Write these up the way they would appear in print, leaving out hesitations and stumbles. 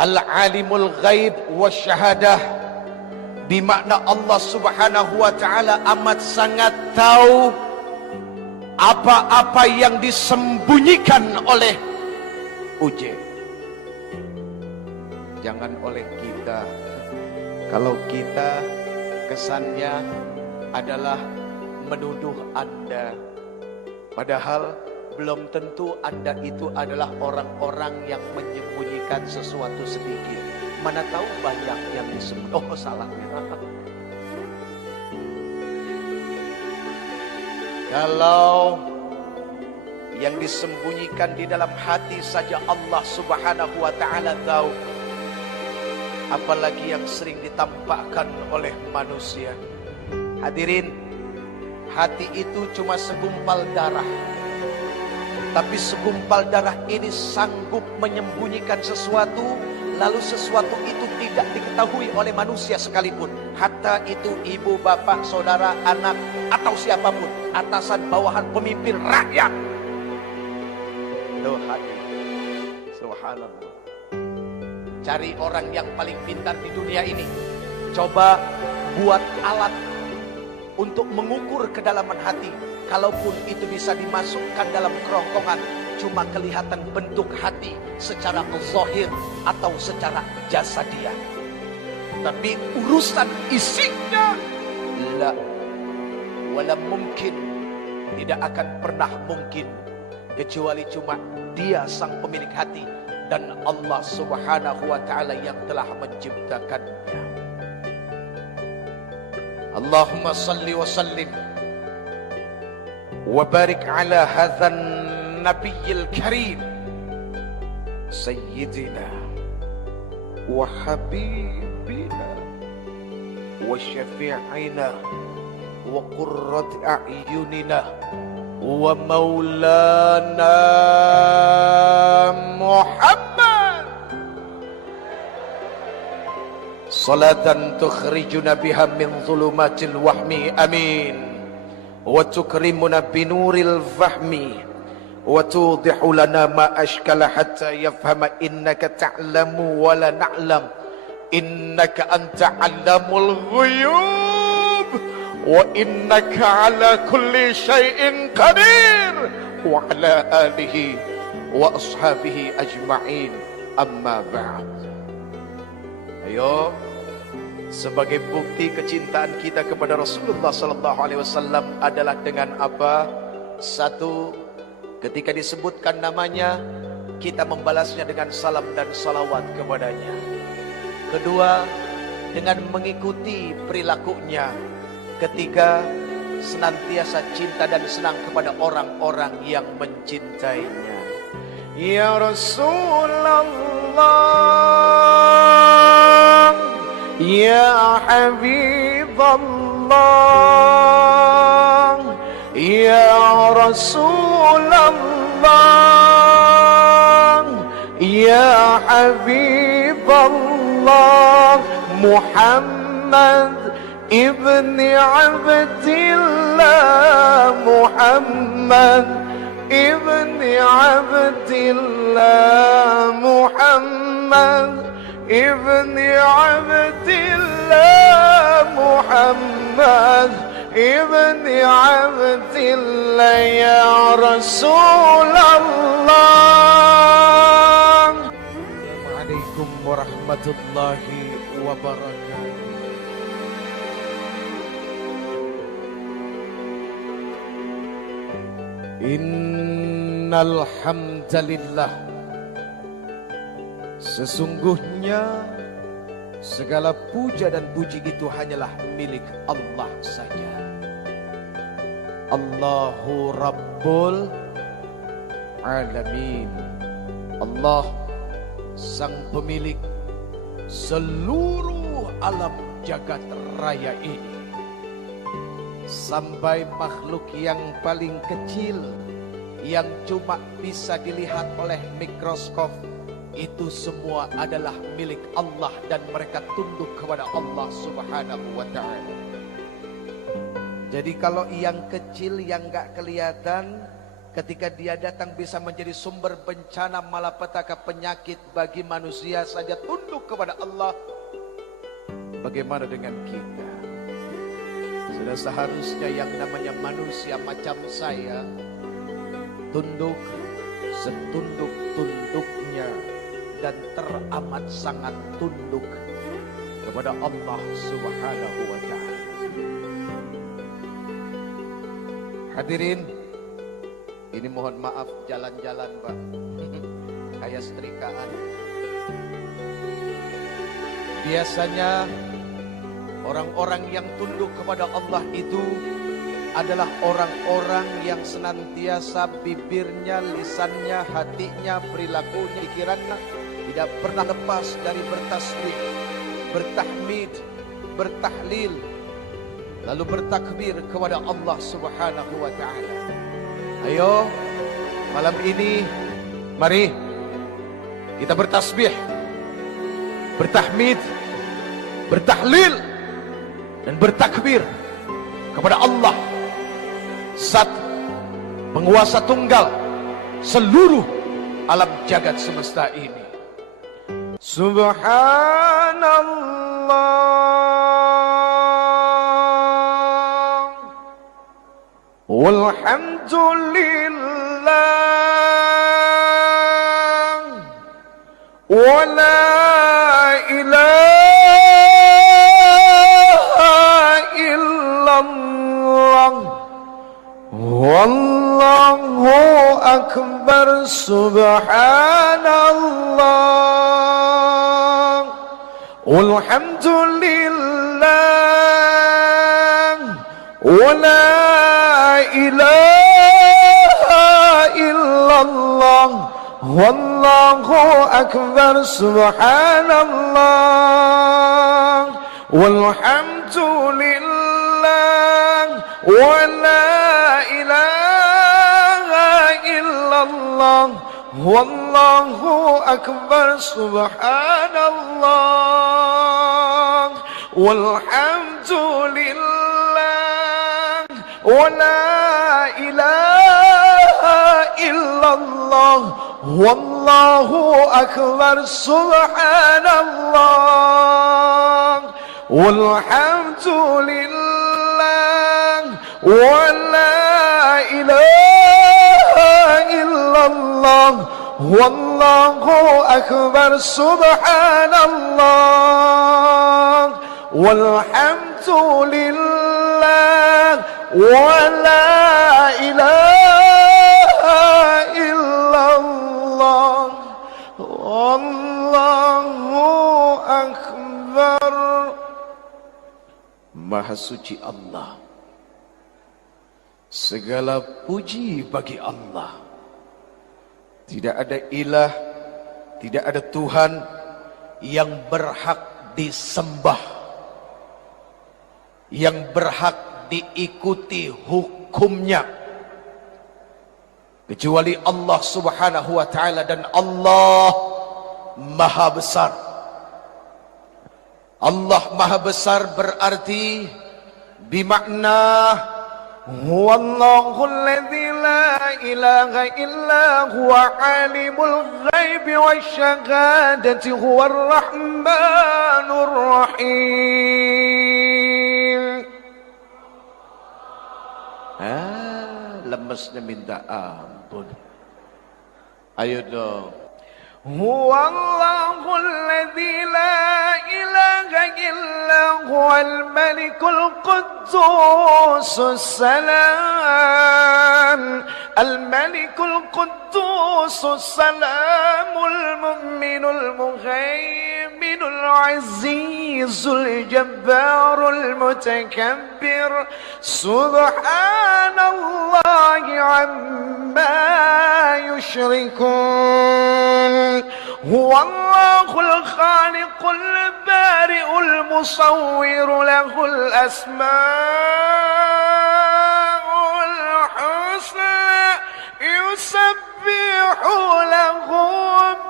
Al-alimul ghaib wasyahadah, bimakna Allah subhanahu wa ta'ala amat sangat tahu apa-apa yang disembunyikan oleh Uje. Jangan oleh kita. Kalau kita kesannya adalah menuduh Anda, padahal belum tentu Anda itu adalah orang-orang yang menyembunyikan sesuatu sedikit. Mana tahu banyak yang disembunyikan. Oh, salah. Kalau yang disembunyikan di dalam hati saja Allah subhanahu wa ta'ala tahu, apalagi yang sering ditampakkan oleh manusia. Hadirin, hati itu cuma segumpal darah, tapi segumpal darah ini sanggup menyembunyikan sesuatu, lalu sesuatu itu tidak diketahui oleh manusia sekalipun. Hatta itu ibu, bapak, saudara, anak, atau siapapun, atasan, bawahan, pemimpin, rakyat. Itu hati. Subhanallah. Cari orang yang paling pintar di dunia ini, coba buat alat untuk mengukur kedalaman hati. Kalaupun itu bisa dimasukkan dalam kerongkongan, cuma kelihatan bentuk hati secara zahir atau secara jasadiah, tapi urusan isinya la wala mungkin, tidak akan pernah mungkin, kecuali cuma Dia sang pemilik hati dan Allah subhanahu wa ta'ala yang telah menciptakannya. Allahumma salli wa sallim wa barik ala hadzal nabiyil karim sayyidina wa habibina wa syafi'ina wa qurrat a'yunina wa maulana Muhammad, salatan tukhrijuna biha min zulumatil wahmi, amin, wa tukrimuna binuril fahmi wa tudihu lana ma ashkala hatta yafhama innaka ta'lamu wa la na'lam innaka anta 'allamul ghuyub wa innaka 'ala kulli syai'in qadir wa 'ala alihi wa ashabihi ajma'in, amma ba'd. Ayo, sebagai bukti kecintaan kita kepada Rasulullah sallallahu alaihi wasallam adalah dengan apa? Satu, ketika disebutkan namanya, kita membalasnya dengan salam dan salawat kepadanya. Kedua, dengan mengikuti perilakunya. Ketiga, senantiasa cinta dan senang kepada orang-orang yang mencintainya. Ya Rasulullah, Ya Habiballah, Ya Rasulullah, Ya Habiballah, Muhammad ibni Abdillah, Muhammad ibni Abdillah, Muhammad ibni Abdillah, Muhammad ibni Abdillah, ya Rasulullah. Assalamualaikum warahmatullahi wabarakatuh. Innal hamdalillah, sesungguhnya segala puja dan puji itu hanyalah milik Allah saja. Allahu Rabbul Alamin. Allah sang pemilik seluruh alam jagat raya ini. Sampai makhluk yang paling kecil yang cuma bisa dilihat oleh mikroskop, itu semua adalah milik Allah dan mereka tunduk kepada Allah subhanahu wa ta'ala. Jadi kalau yang kecil yang gak kelihatan ketika dia datang bisa menjadi sumber bencana malapetaka penyakit bagi manusia saja tunduk kepada Allah. Bagaimana dengan kita? Sudah seharusnya yang namanya manusia macam saya tunduk setunduk-tunduknya dan teramat sangat tunduk kepada Allah Subhanahu wa ta'ala. Hadirin, ini mohon maaf jalan-jalan Pak, kayak setrikaan. Biasanya orang-orang yang tunduk kepada Allah itu adalah orang-orang yang senantiasa bibirnya, lisannya, hatinya, perilakunya, pikirannya tidak pernah lepas dari bertasbih, bertahmid, bertahlil, lalu bertakbir kepada Allah Subhanahu wa ta'ala. Ayo, malam ini mari kita bertasbih, bertahmid, bertahlil dan bertakbir kepada Allah, Zat penguasa tunggal seluruh alam jagat semesta ini. Subhanallah walhamdulillah wa la ilaha illallah wallahu akbar. Subhanallah walhamdulillah wa la ilaha illallah wallahu akbar. Subhanallah walhamdulillah wa la ilaha illallah wallahu akbar. Subhanallah walhamdulillah wa la ilaha illallah wallahu akbar. Subhanallah walhamdulillah wa la ilaha illallah wallahu akbar. Subhanallah walhamdulillah wa la ilaha illallah wallahu akbar. Maha suci Allah, segala puji bagi Allah. Tidak ada ilah, tidak ada Tuhan yang berhak disembah, yang berhak diikuti hukumnya, kecuali Allah Subhanahu wa ta'ala. Dan Allah Maha Besar. Allah Maha Besar berarti bimakna huwallahu alladzi la ilaha illa huwa alimul ghaibi wasyahadati huwar rahmanur rahim. Lemesnya minta ampun. Ayo dong. Huwallahu alladzi la ilaha illa huwal malikul quddusus salam al-malikul quddusus salamul mu'minul muhaiminul azizul jabbarul mutakabbir. Subhanallahi amma yushrikun. Huwallahul khaliqul bari'ul musawwir lahul asma'ul husna yusabbihu lahu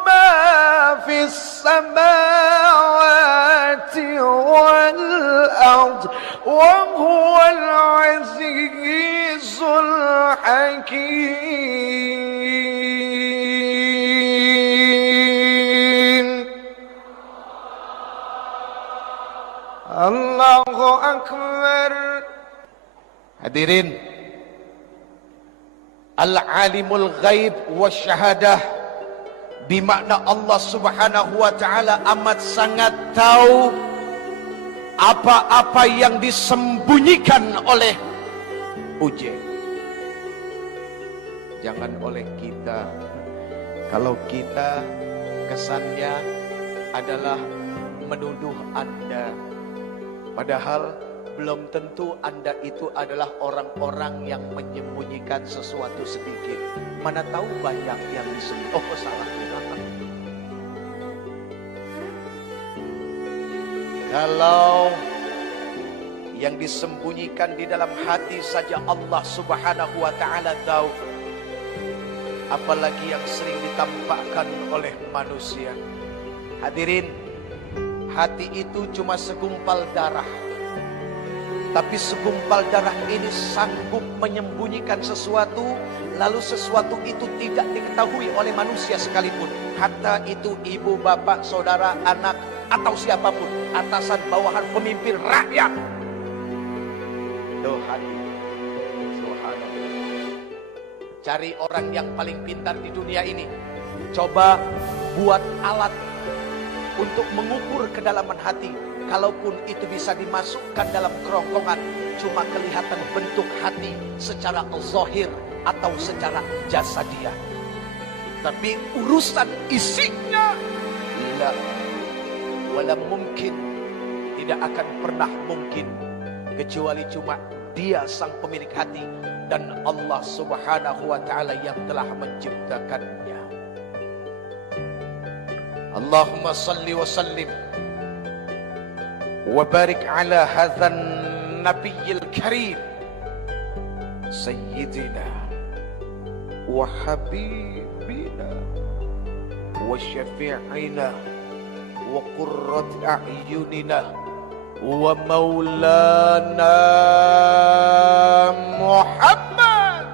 ma fis samawati wal ard wa huwal azizul hakim. Allahu Akbar. Hadirin, Al-Alimul Ghaib wa Syahadah, bimakna Allah Subhanahu wa Ta'ala amat sangat tahu apa-apa yang disembunyikan oleh uje, jangan oleh kita. Kalau kita kesannya adalah menuduh Anda, padahal belum tentu Anda itu adalah orang-orang yang menyembunyikan sesuatu sedikit. Mana tahu banyak yang disembunyikan. Oh, salah. Kalau yang disembunyikan di dalam hati saja Allah Subhanahu wa Ta'ala tahu, apalagi yang sering ditampakkan oleh manusia. Hadirin, hati itu cuma segumpal darah, tapi segumpal darah ini sanggup menyembunyikan sesuatu, lalu sesuatu itu tidak diketahui oleh manusia sekalipun. Hatta itu ibu, bapak, saudara, anak, atau siapapun, atasan, bawahan, pemimpin, rakyat. Tuh hati. Subhanallah. Cari orang yang paling pintar di dunia ini, coba buat alat untuk mengukur kedalaman hati. Kalaupun itu bisa dimasukkan dalam kerongkongan, cuma kelihatan bentuk hati secara zahir atau secara jasadiah, tapi urusan isinya la wala mungkin, tidak akan pernah mungkin, kecuali cuma Dia sang pemilik hati dan Allah Subhanahu wa Ta'ala yang telah menciptakannya. Allahumma salli wa sallim wa barik ala hadzal nabiyil karim sayyidina wa habibina wa syafi'ina wa qurrat a'yunina wa maulana Muhammad,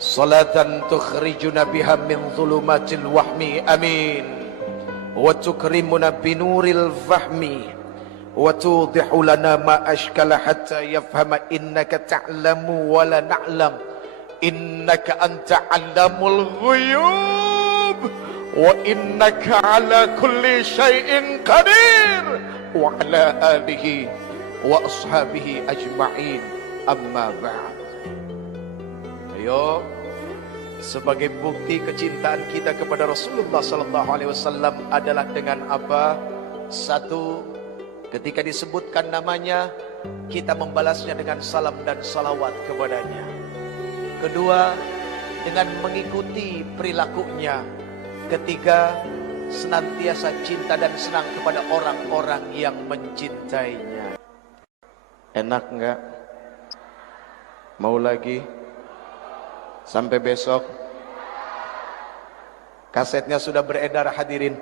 salatan tukhrijuna biha min dhulumatil wahmi, amin, wa tukrimuna binuril fahmi wa tudihu lana ma ashkala hatta yafhama innaka ta'lamu wa la na'lam innaka anta 'allamul ghuyub wa innaka 'ala kulli syai'in qadir wa 'ala alihi wa ashabihi ajma'in, amma ba'd. Ayo, sebagai bukti kecintaan kita kepada Rasulullah sallallahu alaihi wasallam adalah dengan apa? Satu, ketika disebutkan namanya, kita membalasnya dengan salam dan salawat kepadanya. Kedua, dengan mengikuti perilakunya. Ketiga, senantiasa cinta dan senang kepada orang-orang yang mencintainya. Enak enggak? Mau lagi? Sampai besok? Kasetnya sudah beredar hadirin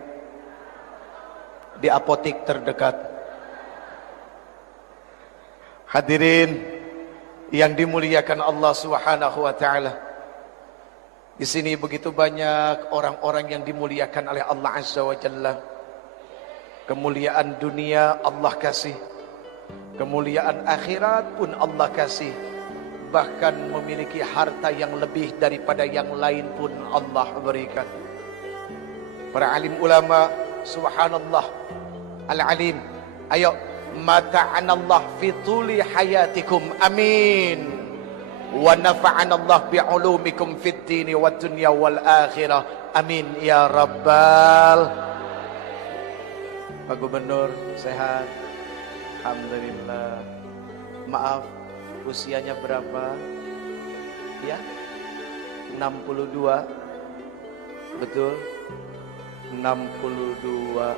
di apotik terdekat. Hadirin yang dimuliakan Allah Subhanahu wa Ta'ala, di sini begitu banyak orang-orang yang dimuliakan oleh Allah Azza wa Jalla. Kemuliaan dunia Allah kasih, kemuliaan akhirat pun Allah kasih, bahkan memiliki harta yang lebih daripada yang lain pun Allah berikan. Para alim ulama, subhanallah, al-alim, ayo, mata'anallah fi tuli hayatikum, amin, wa nafa'anallah bi'ulumikum fid dini wad dunya wal akhirah, amin ya rabbal. Pak Gubernur sehat, alhamdulillah. Maaf, usianya berapa? Ya, 62. Betul, 62.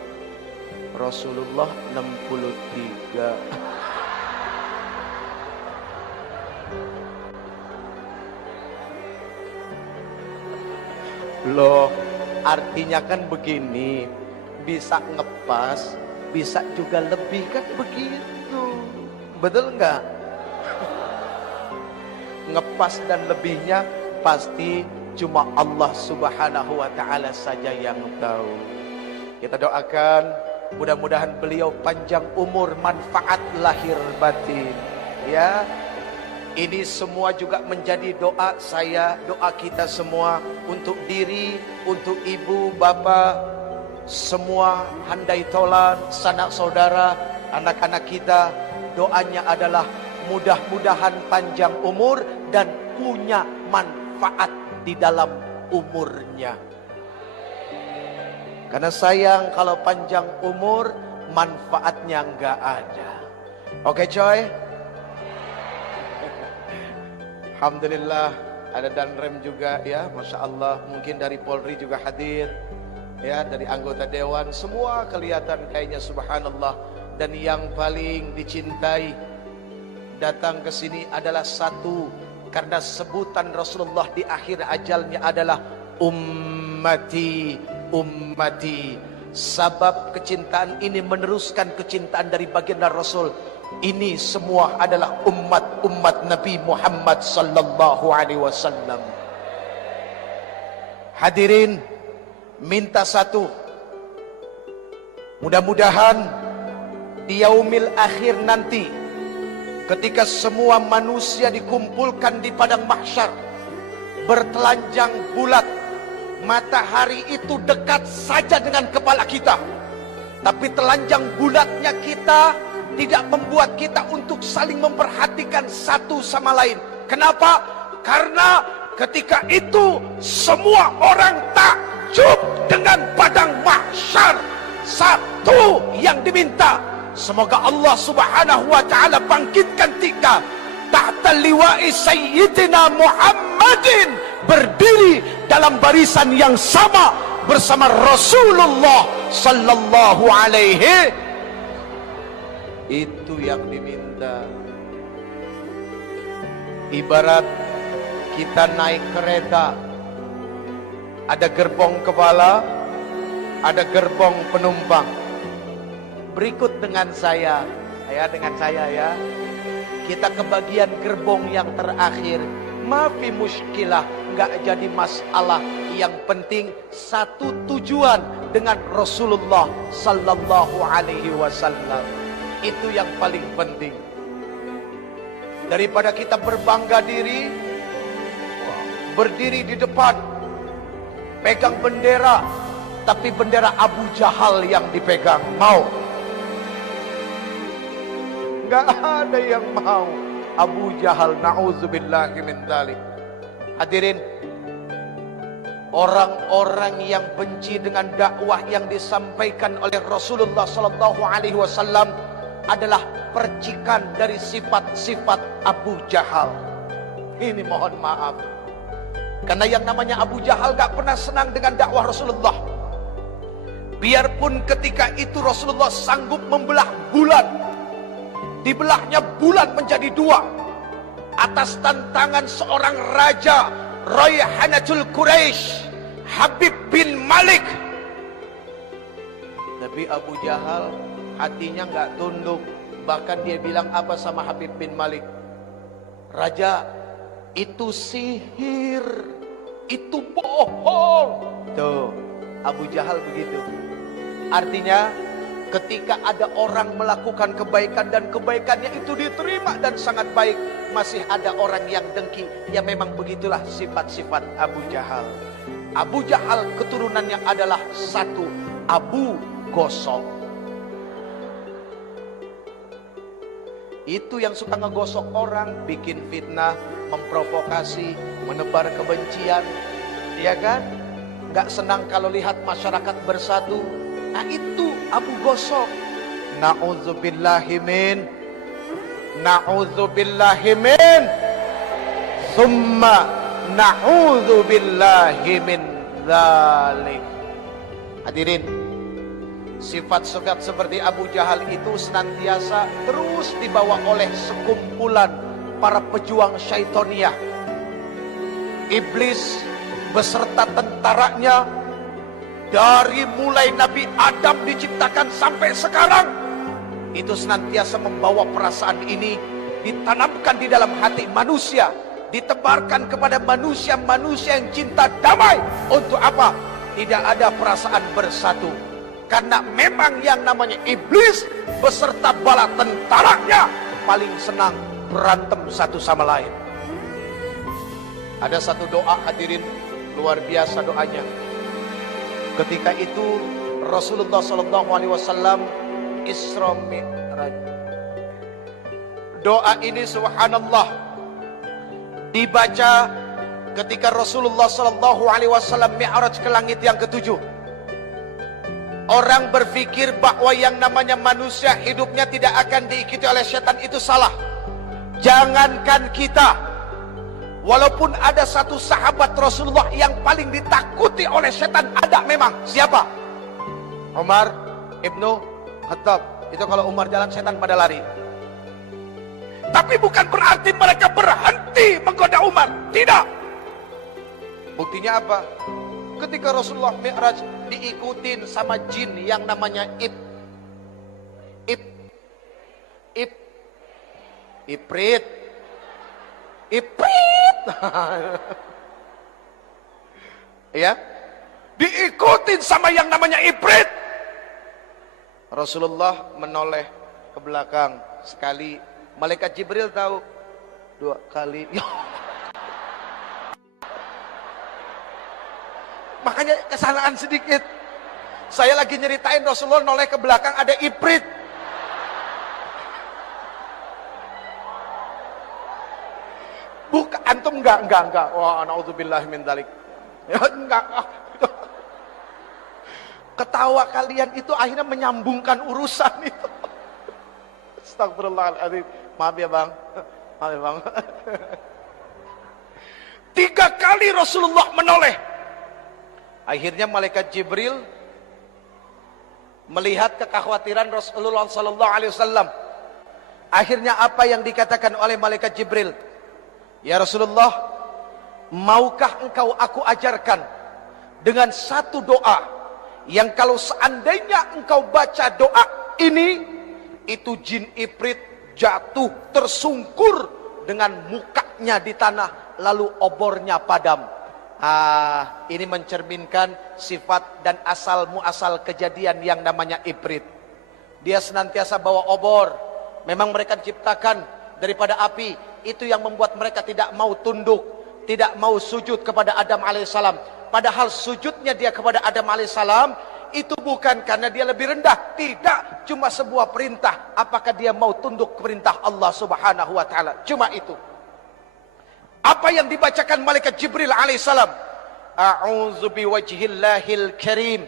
Rasulullah 63. Loh, artinya kan begini, bisa ngepas, bisa juga lebih, kan begitu. Betul enggak? Ngepas dan lebihnya pasti cuma Allah Subhanahu wa Ta'ala saja yang tahu. Kita doakan Mudah-mudahan beliau panjang umur, manfaat lahir batin. Ya, ini semua juga menjadi doa saya, doa kita semua untuk diri, untuk ibu, bapak, semua handai tolan, sanak saudara, anak-anak kita. Doanya adalah mudah-mudahan panjang umur dan punya manfaat di dalam umurnya. Karena sayang kalau panjang umur manfaatnya nggak ada. Oke coy. Alhamdulillah ada Danrem juga ya, Masya Allah. Mungkin dari Polri juga hadir ya, dari anggota Dewan. Semua kelihatan kayaknya subhanallah. Dan yang paling dicintai datang ke sini adalah satu, karena sebutan Rasulullah di akhir ajalnya adalah ummati, ummati. Sabab kecintaan ini meneruskan kecintaan dari baginda Rasul. Ini semua adalah umat Nabi Muhammad sallallahu alaihi wasallam. Hadirin, minta satu. Mudah-mudahan di yaumil akhir nanti, ketika semua manusia dikumpulkan di padang mahsyar, bertelanjang bulat, matahari itu dekat saja dengan kepala kita, tapi telanjang bulatnya kita tidak membuat kita untuk saling memperhatikan satu sama lain. Kenapa? Karena ketika itu semua orang takjub dengan padang mahsyar. Satu yang diminta, semoga Allah subhanahu wa ta'ala bangkitkan kita tahta liwa'i Sayyidina Muhammadin, berdiri dalam barisan yang sama bersama Rasulullah sallallahu alaihi. Itu yang diminta. Ibarat kita naik kereta, ada gerbong kepala, ada gerbong penumpang. Berikut dengan saya ya, kita ke bagian gerbong yang terakhir. Mafi muskilah, nggak jadi masalah. Yang penting satu tujuan dengan Rasulullah sallallahu alaihi wasallam. Itu yang paling penting. Daripada kita berbangga diri, berdiri di depan, pegang bendera, tapi bendera Abu Jahal yang dipegang. Mau? Nggak ada yang mau. Abu Jahal, na'udzubillahi min dzalik. Hadirin, orang-orang yang benci dengan dakwah yang disampaikan oleh Rasulullah sallallahu alaihi wasallam adalah percikan dari sifat-sifat Abu Jahal. Ini mohon maaf, karena yang namanya Abu Jahal gak pernah senang dengan dakwah Rasulullah. Biarpun ketika itu Rasulullah sanggup membelah bulan, dibelahnya bulan menjadi dua atas tantangan seorang raja, Rayhanatul Quraisy, Habib bin Malik. Tapi Abu Jahal hatinya nggak tunduk. Bahkan dia bilang apa sama Habib bin Malik? Raja, itu sihir, itu bohong. Tuh, Abu Jahal begitu. Artinya ketika ada orang melakukan kebaikan dan kebaikannya itu diterima dan sangat baik, masih ada orang yang dengki. Ya memang begitulah sifat-sifat Abu Jahal. Abu Jahal keturunannya adalah satu, Abu Gosok. Itu yang suka ngegosok orang, bikin fitnah, memprovokasi, menebar kebencian, ya kan? Gak senang kalau lihat masyarakat bersatu. Nah itu Abu Gosok. Na'udzubillahimin, na'udzubillahimin, summa na'udzubillahimin dzalik. Hadirin, sifat-sifat seperti Abu Jahal itu senantiasa terus dibawa oleh sekumpulan para pejuang syaitoniyah. Iblis beserta tentaranya, dari mulai Nabi Adam diciptakan sampai sekarang, itu senantiasa membawa perasaan ini, ditanamkan di dalam hati manusia, ditebarkan kepada manusia-manusia yang cinta damai. Untuk apa? Tidak ada perasaan bersatu. Karena memang yang namanya iblis beserta bala tentaranya paling senang berantem satu sama lain. Ada satu doa hadirin, luar biasa doanya. Ketika itu Rasulullah SAW Isra Mi'raj. Doa ini subhanallah dibaca ketika Rasulullah SAW Mi'raj ke langit yang ketujuh. Orang berpikir bahwa yang namanya manusia hidupnya tidak akan diikuti oleh setan, itu salah. Jangankan kita, walaupun ada satu sahabat Rasulullah yang paling ditakuti oleh setan, ada memang. Siapa? Umar ibnu Khattab. Itu kalau Umar jalan, setan pada lari. Tapi bukan berarti mereka berhenti menggoda Umar. Tidak. Buktinya apa? Ketika Rasulullah Mi'raj diikutin sama jin yang namanya Iprit. Ya, diikutin sama yang namanya Iprit. Rasulullah menoleh ke belakang sekali, malaikat Jibril tahu, 2 kali. Makanya kesalahan sedikit. Saya lagi nyeritain Rasulullah noleh ke belakang, ada Iprit. Bukan, antum enggak. Wah, naudzubillah min dzalik. Ya, enggak. Ketawa kalian itu akhirnya menyambungkan urusan itu. Astagfirullahaladzim. Maaf ya bang. 3 kali Rasulullah menoleh. Akhirnya malaikat Jibril melihat kekhawatiran Rasulullah SAW. Akhirnya apa yang dikatakan oleh malaikat Jibril? Ya Rasulullah, maukah engkau aku ajarkan dengan satu doa yang kalau seandainya engkau baca doa ini, itu jin Iprit jatuh tersungkur dengan mukanya di tanah, lalu obornya padam. Ini mencerminkan sifat dan asal muasal kejadian yang namanya Iprit. Dia senantiasa bawa obor. Memang mereka diciptakan daripada api. Itu yang membuat mereka tidak mau tunduk, tidak mau sujud kepada Adam alaihissalam. Padahal sujudnya dia kepada Adam alaihissalam itu bukan karena dia lebih rendah. Tidak, cuma sebuah perintah. Apakah dia mau tunduk ke perintah Allah subhanahu wa ta'ala? Cuma itu. Apa yang dibacakan malaikat Jibril alaihissalam? A'udzu biwajhillahil karim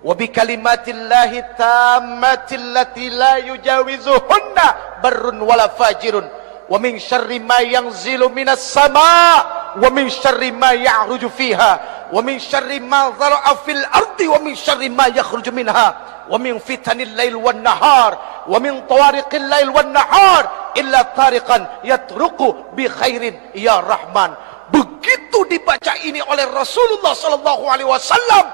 wa bikalimatillahi tammatil lati la yujawizuhunna barrun wala fajirun wa min syarri ma yanzilu minas sama' wa min syarri ma ya'ruju fiha wa min syarri ma dhara'a fil ardi wa min syarri ma yakhruju minha wa min fitanil lail wan nahar wa min tawariqil lail wan nahar illa tariqan yatruqu bi khairin ya rahman. Begitu dibaca ini oleh Rasulullah sallallahu alaihi wasallam,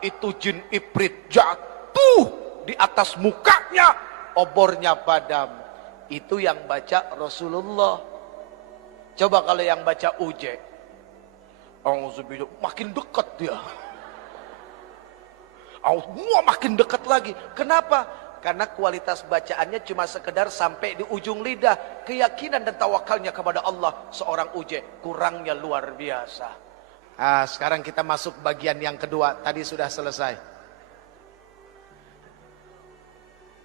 itu jin Iprit jatuh di atas mukanya, obornya padam. Itu yang baca Rasulullah. Coba kalau yang baca Uje, auzubillah, makin dekat dia. Makin dekat lagi. Kenapa? Karena kualitas bacaannya cuma sekedar sampai di ujung lidah. Keyakinan dan tawakalnya kepada Allah seorang Uje kurangnya luar biasa. Sekarang kita masuk bagian yang kedua. Tadi sudah selesai.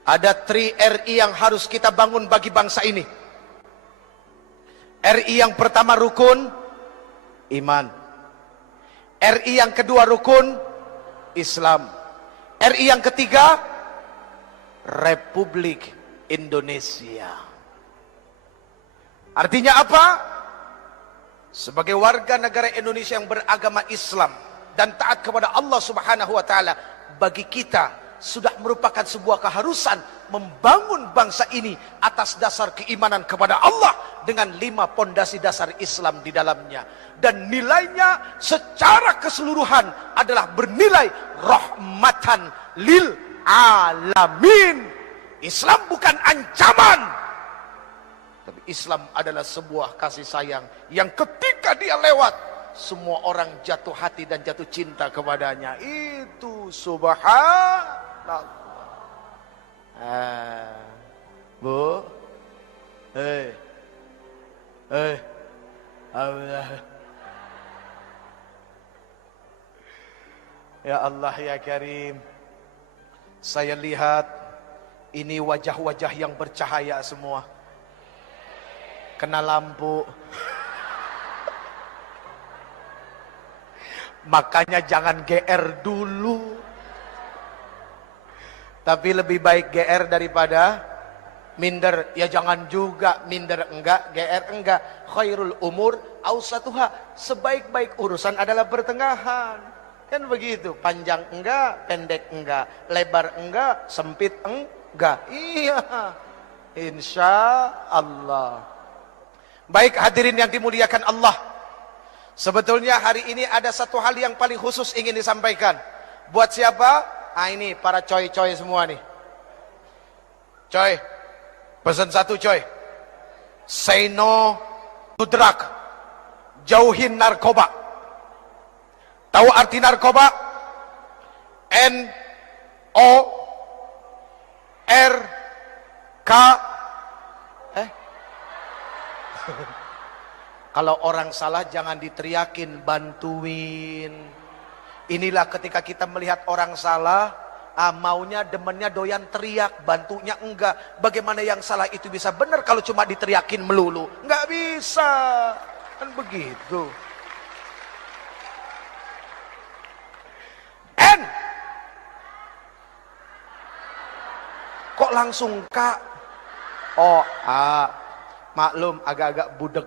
Ada 3 RI yang harus kita bangun bagi bangsa ini. RI yang pertama rukun iman. RI yang kedua rukun Islam. RI yang ketiga Republik Indonesia. Artinya apa? Sebagai warga negara Indonesia yang beragama Islam dan taat kepada Allah Subhanahu wa taala, bagi kita sudah merupakan sebuah keharusan membangun bangsa ini atas dasar keimanan kepada Allah dengan 5 pondasi dasar Islam di dalamnya, dan nilainya secara keseluruhan adalah bernilai rahmatan lil alamin. Islam bukan ancaman, tapi Islam adalah sebuah kasih sayang yang ketika dia lewat, semua orang jatuh hati dan jatuh cinta kepadanya. Itu subhanallah. Bu, Allah. Ya Allah ya Karim, saya lihat ini wajah-wajah yang bercahaya semua, kena lampu. Makanya jangan GR dulu. Tapi lebih baik GR daripada minder. Ya jangan juga minder enggak, GR enggak. Khairul umur awsatuha. Sebaik-baik urusan adalah pertengahan. Kan begitu, panjang enggak, pendek enggak, lebar enggak, sempit enggak. Iya. Insya Allah. Baik hadirin yang dimuliakan Allah. Sebetulnya hari ini ada satu hal yang paling khusus ingin disampaikan. Buat siapa? Ini para coy-coy semua nih. Coy, pesan satu coy. Say no to drug. Jauhin narkoba. Tahu arti narkoba? N-O-R-K. Kalau orang salah jangan diteriakin, bantuin. Inilah ketika kita melihat orang salah, maunya demennya doyan teriak, bantunya enggak. Bagaimana yang salah itu bisa benar kalau cuma diteriakin melulu? Enggak bisa. Kan begitu. N. Kok langsung K? Oh, A. Maklum agak-agak budeg.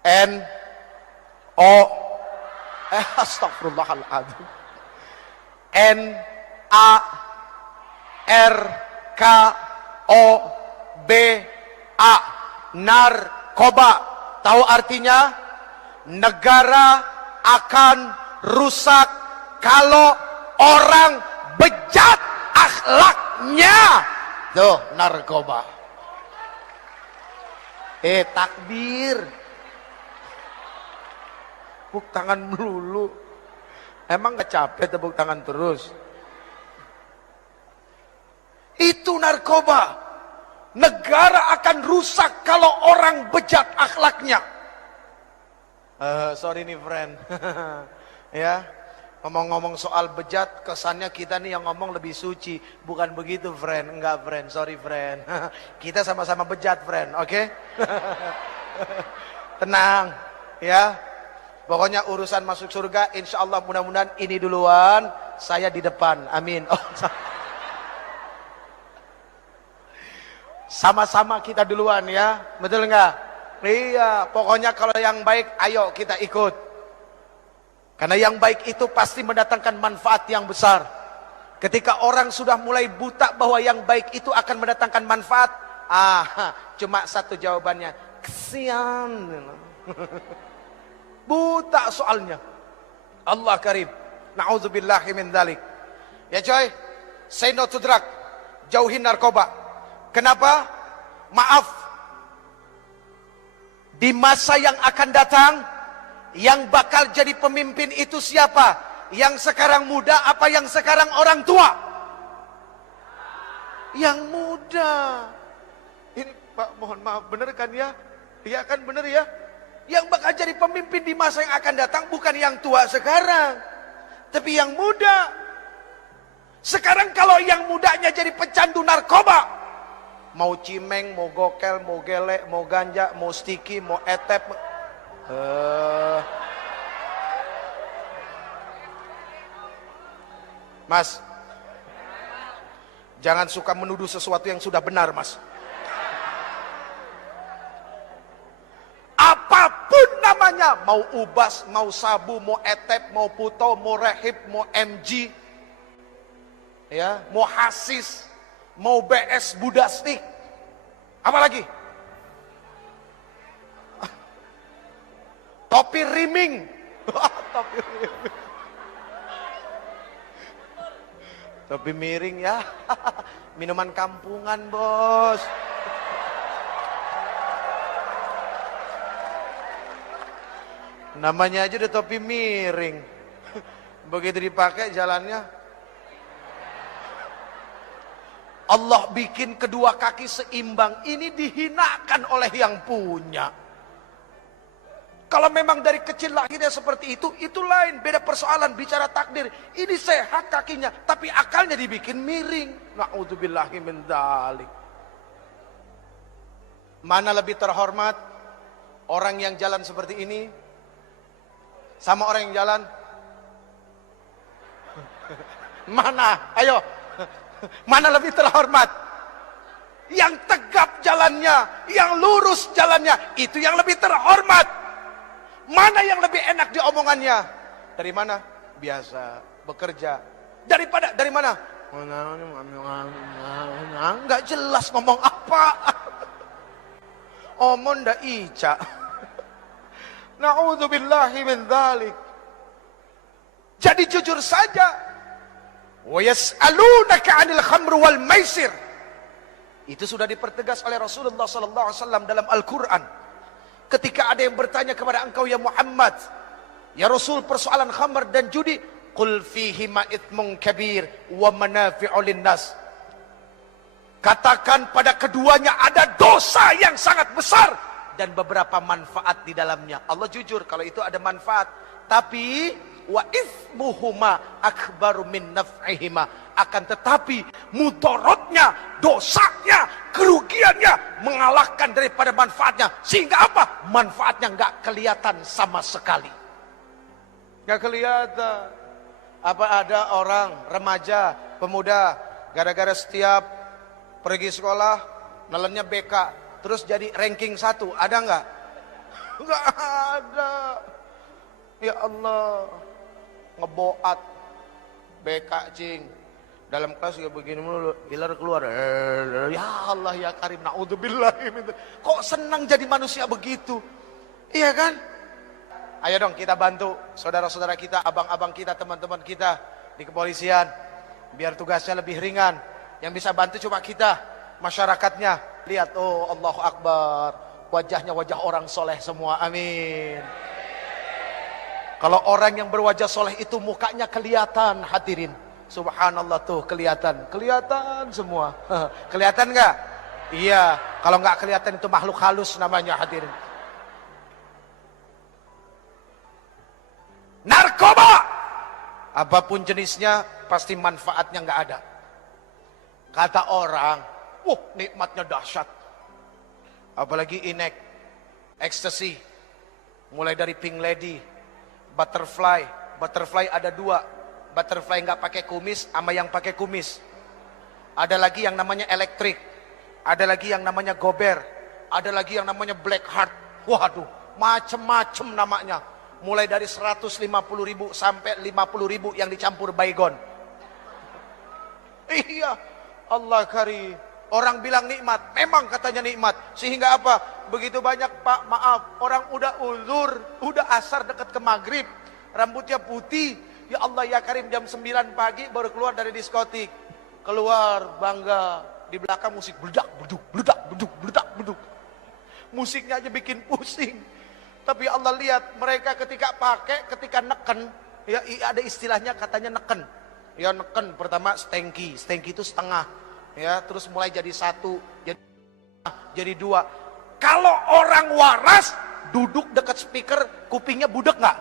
N. O. Astagfirullahaladzim. N. A. R. K. O. B. A. Narkoba. Tahu artinya? Negara akan rusak kalau orang bejat akhlaknya. Tuh, narkoba. Takbir. Tepuk tangan melulu. Emang gak capek tepuk tangan terus? Itu narkoba. Negara akan rusak kalau orang bejat akhlaknya. Sorry nih friend. Ya, ngomong-ngomong soal bejat, kesannya kita nih yang ngomong lebih suci. Bukan begitu friend, enggak friend, sorry friend. Kita sama-sama bejat friend, oke? Tenang, ya. Pokoknya urusan masuk surga, insya Allah mudah-mudahan ini duluan, saya di depan, amin. Oh, sama-sama kita duluan ya, betul enggak? Iya, pokoknya kalau yang baik, ayo kita ikut. Karena yang baik itu pasti mendatangkan manfaat yang besar. Ketika orang sudah mulai buta bahwa yang baik itu akan mendatangkan manfaat, cuma satu jawabannya, kesian. Buta soalnya. Allah karim. Na'udzubillahi min dzalik. Ya coy, say no to drug. Jauhin narkoba. Kenapa? Maaf. Di masa yang akan datang, yang bakal jadi pemimpin itu siapa? Yang sekarang muda apa yang sekarang orang tua? Yang muda. Ini Pak mohon maaf, bener kan ya? Iya kan bener ya? Yang bakal jadi pemimpin di masa yang akan datang bukan yang tua sekarang, tapi yang muda. Sekarang kalau yang mudanya jadi pecandu narkoba, mau cimeng, mau gokel, mau gelek, mau ganja, mau sticky, mau etep, Mas, jangan suka menuduh sesuatu yang sudah benar, Mas. Apapun namanya, mau ubas, mau sabu, mau etep, mau puto, mau rehib, mau MG, ya, mau hasis, mau BS budastik, apalagi topi riming. Topi riming. Topi miring ya. Minuman kampungan, bos. Namanya aja udah topi miring. Begitu dipakai jalannya Allah bikin kedua kaki seimbang. Ini dihinakan oleh yang punya. Kalau memang dari kecil lahirnya seperti itu lain. Beda persoalan, bicara takdir. Ini sehat kakinya, tapi akalnya dibikin miring. Na'udzubillahi min dzalik. Mana lebih terhormat? Orang yang jalan seperti ini sama orang yang jalan? Mana? Ayo. Mana lebih terhormat? Yang tegap jalannya, yang lurus jalannya, itu yang lebih terhormat. Mana yang lebih enak di omongannya? Dari mana? Biasa, bekerja. Dari mana? Enggak jelas ngomong apa. Omong ndak ica. Na'udzubillahi min dzalik. Jadi jujur saja. Wa yas'alunaka 'anil khamr wal maisir. Itu sudah dipertegas oleh Rasulullah sallallahu alaihi wasallam dalam Al-Qur'an. Ketika ada yang bertanya kepada engkau ya Muhammad, ya Rasul, persoalan khamr dan judi, qul fihima itsmun kabir wa manafi'u linnas. Katakan pada keduanya ada dosa yang sangat besar dan beberapa manfaat di dalamnya. Allah jujur kalau itu ada manfaat, tapi wa itsmuhuma akbaru min naf'ihima. Akan tetapi mudaratnya, dosanya, kerugiannya mengalahkan daripada manfaatnya. Sehingga apa? Manfaatnya nggak kelihatan sama sekali. Nggak kelihatan. Apa ada orang remaja, pemuda, gara-gara setiap pergi sekolah nelennya BK, terus jadi ranking 1, ada nggak? Nggak ada. Ya Allah, ngeboat BK cing. Dalam kelas ya begini mulu, hilar keluar. Ya Allah ya Karim, naudzubillah. Kok senang jadi manusia begitu? Iya kan? Ayo dong kita bantu saudara-saudara kita, abang-abang kita, teman-teman kita di kepolisian. Biar tugasnya lebih ringan. Yang bisa bantu cuma kita, masyarakatnya. Lihat, oh Allahu Akbar. Wajahnya wajah orang soleh semua, amin. Kalau orang yang berwajah soleh itu mukanya kelihatan, hadirin. Subhanallah tuh kelihatan semua. Kelihatan nggak? Iya. Kalau nggak kelihatan itu makhluk halus namanya, hadirin. Narkoba, apapun jenisnya, pasti manfaatnya nggak ada. Kata orang, nikmatnya dahsyat. Apalagi inek, ecstasy, mulai dari pink lady, butterfly ada 2. Butterfly nggak pakai kumis sama yang pakai kumis. Ada lagi yang namanya elektrik, ada lagi yang namanya gober, ada lagi yang namanya black heart. Waduh, macem-macem namanya. Mulai dari 150.000 sampai 50.000 yang dicampur baygon. Iya, Allah karim. Orang bilang nikmat, memang katanya nikmat. Sehingga apa? Begitu banyak, Pak, maaf, orang udah uzur, udah asar dekat ke maghrib, rambutnya putih. Ya Allah ya Karim, jam 9 pagi baru keluar dari diskotik. Keluar bangga, di belakang musik beledak beduk. Musiknya aja bikin pusing. Tapi Allah lihat mereka ketika ketika neken, ya ada istilahnya katanya neken. Ya neken, pertama stengki itu setengah. Ya, terus mulai jadi 1, jadi 2. Kalau orang waras duduk dekat speaker, kupingnya budek nggak?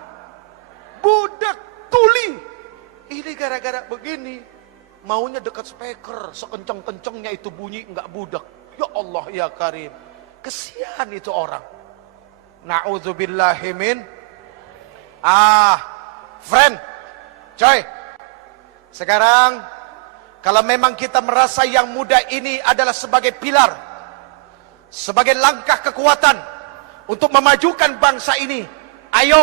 Budek. Tuli. Ini gara-gara begini. Maunya dekat speaker. Sekenceng-kencengnya itu bunyi nggak budak. Ya Allah ya Karim. Kesian itu orang. Na'udzubillahi min. Friend. Coy. Sekarang. Kalau memang kita merasa yang muda ini adalah sebagai pilar. Sebagai langkah kekuatan. Untuk memajukan bangsa ini. Ayo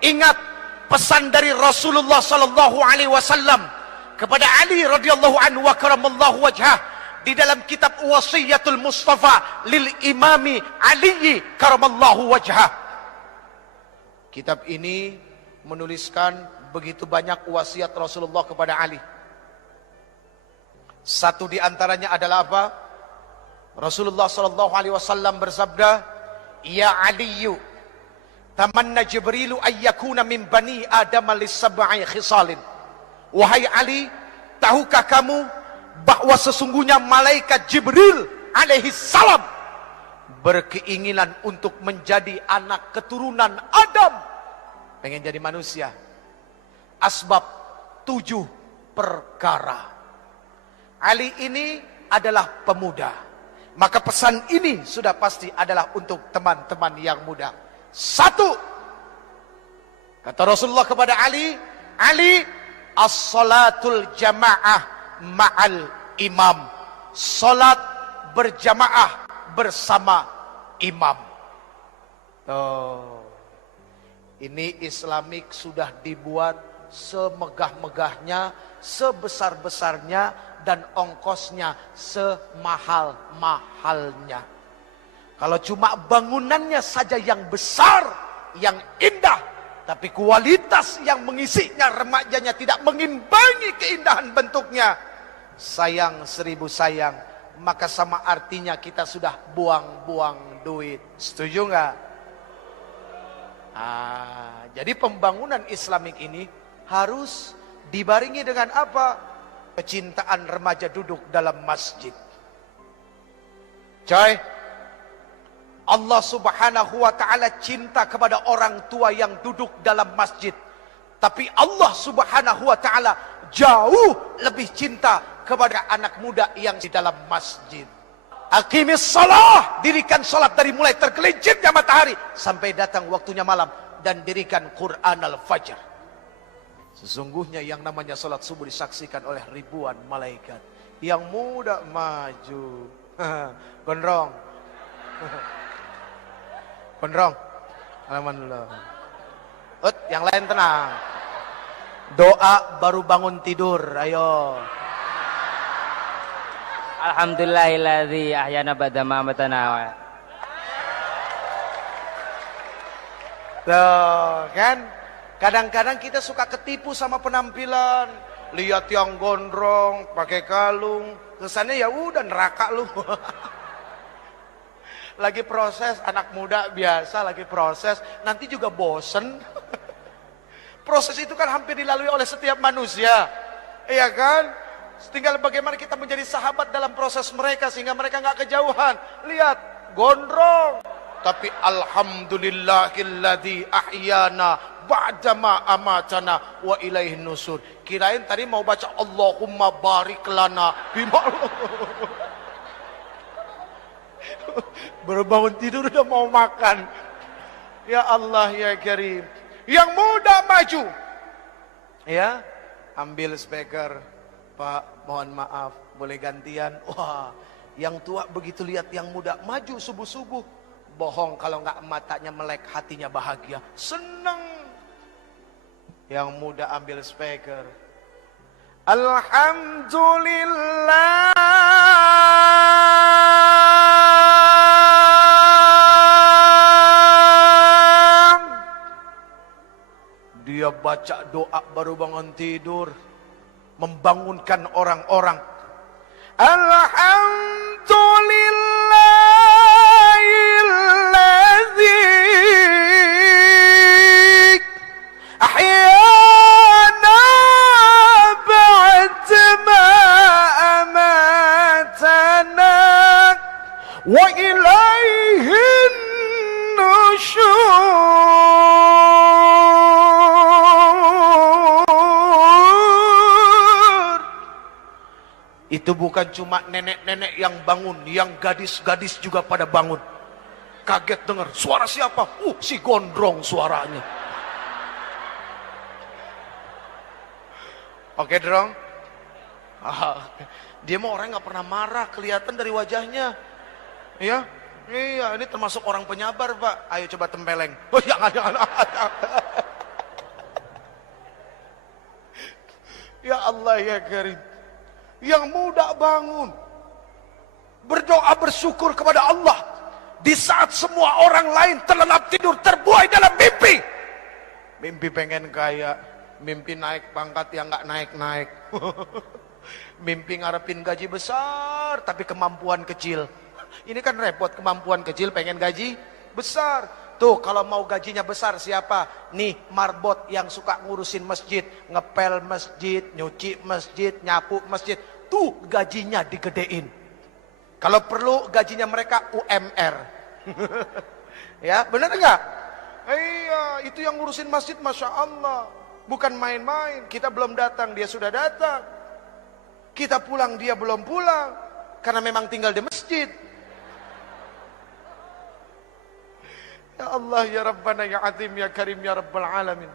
ingat. Pesan dari Rasulullah sallallahu alaihi wasallam kepada Ali radhiyallahu anhu wa karamallahu wajhah di dalam kitab Wasiyatul Mustafa lil Imami Ali karamallahu wajhah. Kitab ini menuliskan begitu banyak wasiat Rasulullah kepada Ali. Satu di antaranya adalah apa? Rasulullah sallallahu alaihi wasallam bersabda, "Ya Aliyu, tamanna Jibrilu ayyakuna min bani Adam lis-sab'i khisalin." Wahai Ali, tahukah kamu bahwa sesungguhnya malaikat Jibril alaihi salam berkeinginan untuk menjadi anak keturunan Adam, pengen jadi manusia. Asbab 7 perkara. Ali ini adalah pemuda, maka pesan ini sudah pasti adalah untuk teman-teman yang muda. 1, kata Rasulullah kepada Ali, Ali, as-salatul jamaah ma'al imam, salat berjamaah bersama imam. Ini Islamik sudah dibuat semegah-megahnya, sebesar-besarnya, dan ongkosnya semahal-mahalnya. Kalau cuma bangunannya saja yang besar, yang indah, tapi kualitas yang mengisinya, remajanya tidak mengimbangi keindahan bentuknya, sayang 1000 sayang, maka sama artinya kita sudah buang-buang duit. Setuju nggak? Jadi pembangunan Islamik ini harus dibarengi dengan apa? Kecintaan remaja duduk dalam masjid. Coy, Allah subhanahu wa ta'ala cinta kepada orang tua yang duduk dalam masjid. Tapi Allah subhanahu wa ta'ala jauh lebih cinta kepada anak muda yang di dalam masjid. Aqimis salah, dirikan salat dari mulai tergelincirnya matahari sampai datang waktunya malam, dan dirikan Quran al-Fajr. Sesungguhnya yang namanya salat subuh disaksikan oleh ribuan malaikat. Yang muda maju. Gondrong. Gondrong. Alhamdulillah. Yang lain tenang. Doa baru bangun tidur. Ayo. Alhamdulillahilladzi ahyana ba'da ma amatana. Tuh, kan? Kadang-kadang kita suka ketipu sama penampilan. Lihat yang gondrong, pakai kalung, kesannya ya udah neraka lu. Lagi proses, anak muda biasa lagi proses, nanti juga bosen. Proses itu kan hampir dilalui oleh setiap manusia. Iya kan? Tinggal bagaimana kita menjadi sahabat dalam proses mereka sehingga mereka nggak kejauhan. Lihat, gondrong. Tapi alhamdulillahilladzi ahyana ba'dama amatana wa ilaihin nusur. Kirain tadi mau baca Allahumma barik lana bima. Baru bangun tidur udah mau makan. Ya Allah ya Karim. Yang muda maju. Ya, ambil speaker. Pak, mohon maaf, boleh gantian? Wah, yang tua begitu lihat yang muda maju subuh-subuh. Bohong kalau nggak matanya melek, hatinya bahagia, seneng. Yang muda ambil speaker. Alhamdulillah. Dia baca doa baru bangun tidur, membangunkan orang-orang. Alhamdulillahilladzi ahyana ba'dama amatana wa ilaihin nusyur. Itu bukan cuma nenek-nenek yang bangun, yang gadis-gadis juga pada bangun. Kaget dengar, suara siapa? Si gondrong suaranya. Oke, Drong. Dia mah orang nggak pernah marah, kelihatan dari wajahnya. Ya, iya, ini termasuk orang penyabar, Pak. Ayo coba tempeleng. Jangan. Ya Allah ya Karim. Yang muda bangun, berdoa bersyukur kepada Allah di saat semua orang lain terlelap tidur, terbuai dalam mimpi. Mimpi pengen kaya, mimpi naik pangkat yang nggak naik-naik, mimpi ngarepin gaji besar tapi kemampuan kecil. Ini kan repot, kemampuan kecil pengen gaji besar. Tuh kalau mau gajinya besar siapa? Nih marbot yang suka ngurusin masjid, ngepel masjid, nyuci masjid, nyapu masjid. itu gajinya digedein. Kalau perlu gajinya mereka UMR. Ya, benar enggak? Iya, itu yang ngurusin masjid, Masya Allah. Bukan main-main. Kita belum datang, dia sudah datang. Kita pulang, dia belum pulang. Karena memang tinggal di masjid. Ya Allah, ya Rabbana, ya Azim, ya Karim, ya Rabbal Alamin.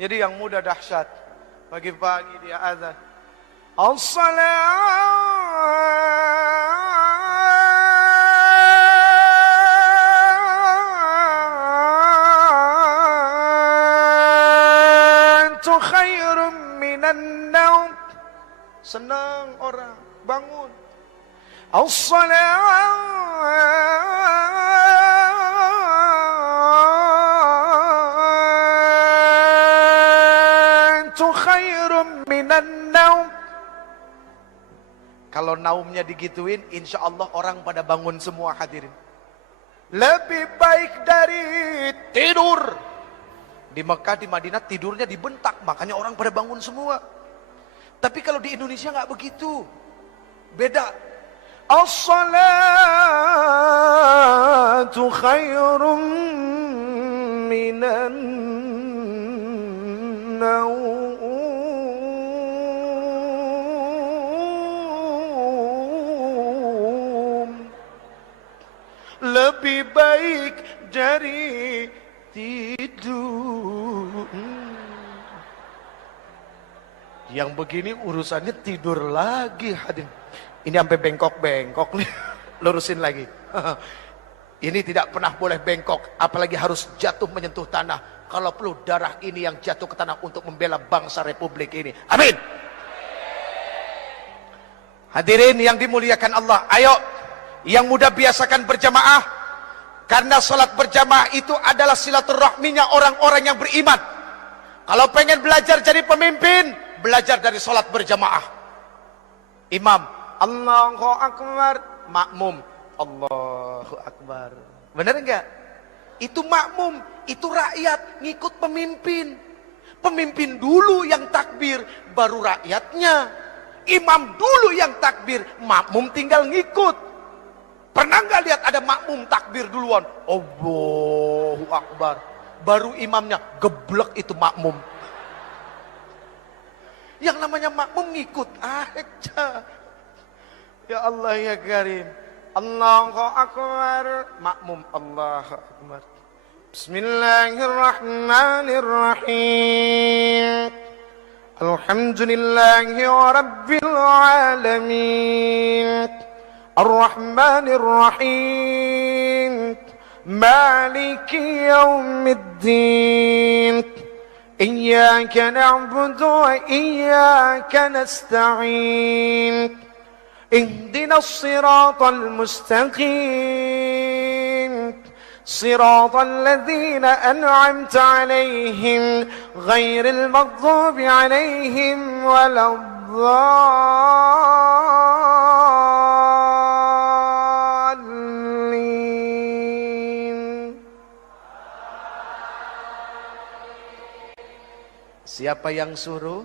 Jadi yang muda dahsyat. Pagi-pagi dia azan. As-salatu khairum minan naum. Senang orang bangun. As-salatu khairum minan naum. Kalau naumnya digituin, insya Allah orang pada bangun semua, hadirin. Lebih baik dari tidur. Di Mekah, di Madinah tidurnya dibentak, makanya orang pada bangun semua. Tapi kalau di Indonesia nggak begitu, beda. As-salatu khairum minan naum. Lebih baik dari tidur. Yang begini urusannya tidur lagi, hadirin. Ini sampai bengkok-bengkok nih. Lurusin lagi. Ini tidak pernah boleh bengkok, apalagi harus jatuh menyentuh tanah. Kalau perlu darah ini yang jatuh ke tanah untuk membela bangsa Republik ini. Amin. Hadirin yang dimuliakan Allah, ayo yang muda biasakan berjamaah. Karena salat berjamaah itu adalah silaturahminya orang-orang yang beriman. Kalau pengen belajar jadi pemimpin, belajar dari salat berjamaah. Imam, Allahu Akbar, makmum, Allahu Akbar. Benar enggak? Itu makmum, itu rakyat ngikut pemimpin. Pemimpin dulu yang takbir, baru rakyatnya. Imam dulu yang takbir, makmum tinggal ngikut. Pernah nggak lihat ada makmum takbir duluan? Allahu Akbar. Baru imamnya geblek itu makmum. Yang namanya makmum ngikut aja. Ya Allah ya Karim. Allahu Akbar. Makmum Allahu Akbar. Bismillahirrahmanirrahim. Alhamdulillahi Rabbil Alamin. الرحمن الرحيم مالك يوم الدين إياك نعبد وإياك نستعين اهدنا الصراط المستقيم صراط الذين أنعمت عليهم غير المغضوب عليهم ولا Siapa yang suruh?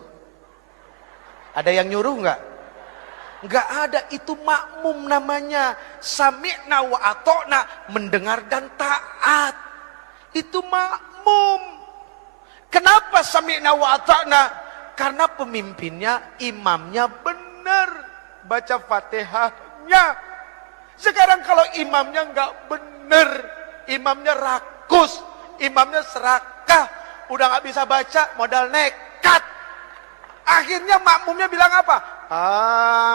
Ada yang nyuruh enggak? Enggak ada, itu makmum namanya. Sami'na wa ata'na, mendengar dan taat. Itu makmum. Kenapa sami'na wa ata'na? Karena pemimpinnya, imamnya benar baca Fatihahnya. Sekarang kalau imamnya enggak benar, imamnya rakus, imamnya serakah, udah nggak bisa baca, modal nekat. Akhirnya makmumnya bilang apa?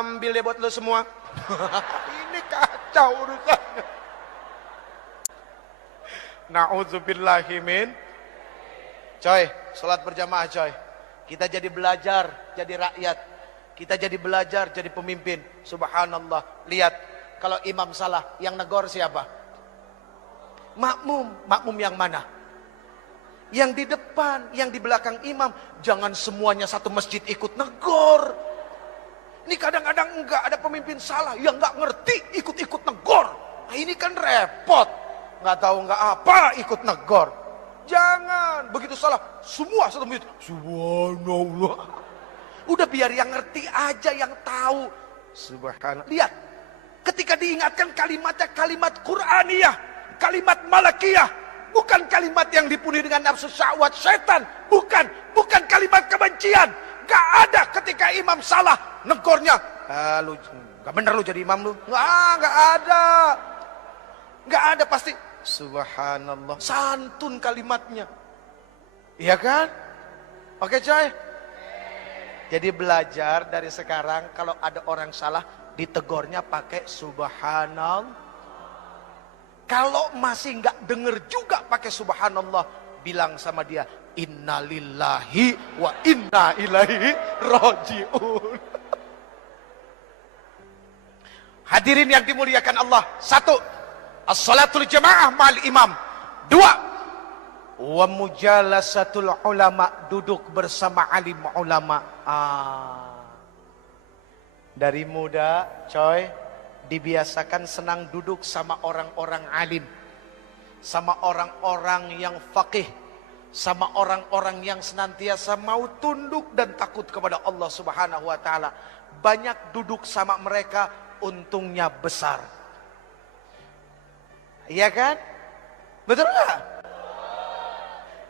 Ambil deh buat lo semua. Ini kacau urusannya. Na'udzubillahimin. Coy, sholat berjamaah coy. Kita jadi belajar, jadi rakyat. Kita jadi belajar, jadi pemimpin. Subhanallah. Lihat, kalau imam salah, yang negor siapa? Makmum. Makmum yang mana? Yang di depan, yang di belakang imam. Jangan semuanya satu masjid ikut negor. Ini kadang-kadang enggak, ada pemimpin salah, yang enggak ngerti ikut-ikut negor. Nah ini kan repot. Enggak tahu enggak apa ikut negor. Jangan, begitu salah semua satu masjid. Subhanallah. Udah biar yang ngerti aja, yang tahu. Subhanallah. Lihat, ketika diingatkan kalimatnya kalimat Qur'aniyah, kalimat malakiyah, bukan kalimat yang dipenuhi dengan nafsu syahwat setan, bukan kalimat kebencian. Gak ada ketika imam salah negornya, lu gak bener lu jadi imam lu. Gak ada, pasti subhanallah, santun kalimatnya. Iya kan? Oke coy. Jadi belajar dari sekarang, kalau ada orang salah ditegornya pakai subhanallah. Kalau masih nggak denger juga pakai subhanallah, bilang sama dia, innalillahi wa inna ilaihi rajiun. Hadirin yang dimuliakan Allah. 1. As-salatul jamaah ma'al imam. 2. Wa mujalasatul ulama, duduk bersama alim ulama. Dari muda coy, dibiasakan senang duduk sama orang-orang alim, sama orang-orang yang faqih, sama orang-orang yang senantiasa mau tunduk dan takut kepada Allah Subhanahu wa taala. Banyak duduk sama mereka, untungnya besar. Iya kan? Betul enggak?